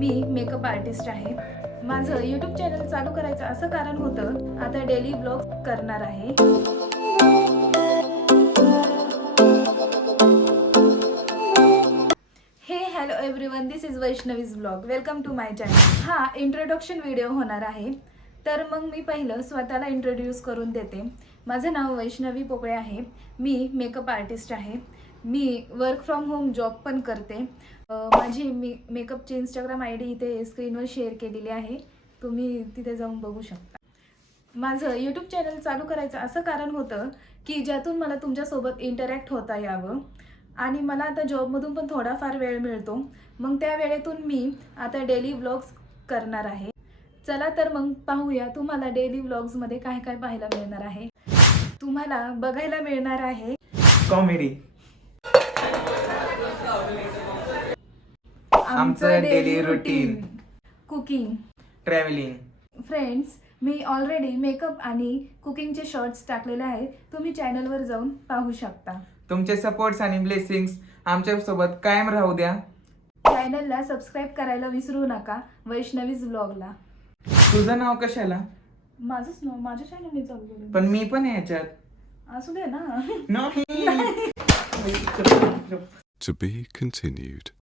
मी makeup artist आहे. माझं YouTube channel चालू करायचं असं कारण होतं, आता डेली ब्लॉग करणार आहे. Hello everyone, this is Vaishnavi's blog. Welcome to my channel. हा इंट्रोडक्शन व्हिडिओ होणार आहे. तर मग मी पहिलं स्वतःला इंट्रोड्यूस करून देते. माझं नाव वैष्णवी पोकळे आहे. मी मेकअप आर्टिस्ट आहे. मी वर्क फ्रॉम होम जॉब पण करते. माझी मेकअपची इंस्टाग्राम ID इथे स्क्रीनवर शेअर केलेली आहे, तुम्ही तिथे जाऊन बघू शकता. माझं यूट्यूब चॅनल चालू करायचं असं कारण होतं की ज्यातून मला तुमच्यासोबत इंटरॅक्ट होता यावं, आणि मला आता जॉबमधून पण थोडाफार वेळ मिळतो. मग त्या वेळेतून मी आता डेली व्लॉग्स करणार आहे. चला तर मग पाहूया तुम्हाला डेली व्लॉग्समध्ये काय काय पाहायला मिळणार आहे. तुम्हाला बघायला मिळणार आहे कॉमेडी, आमचं daily routine, cooking, travelling. Friends, मी ऑलरेडी मेकअप आणि कुकिंगचे शॉर्ट्स टाकलेले आहेत, तुम्ही चॅनलवर जाऊन पाहू शकता. तुमचे सपोर्ट्स आणि ब्लेसिंग्स आमच्यासोबत कायम राहू द्या. चॅनलला सबस्क्राईब करायला विसरू नका. वैष्णवीज ब्लॉगला. तुझं नाव कशाला? माझंच नाव माझ्या चॅनलने चालू करून. पण मी पण आहे याच्यात. असू दे ना. नाही. To be continued.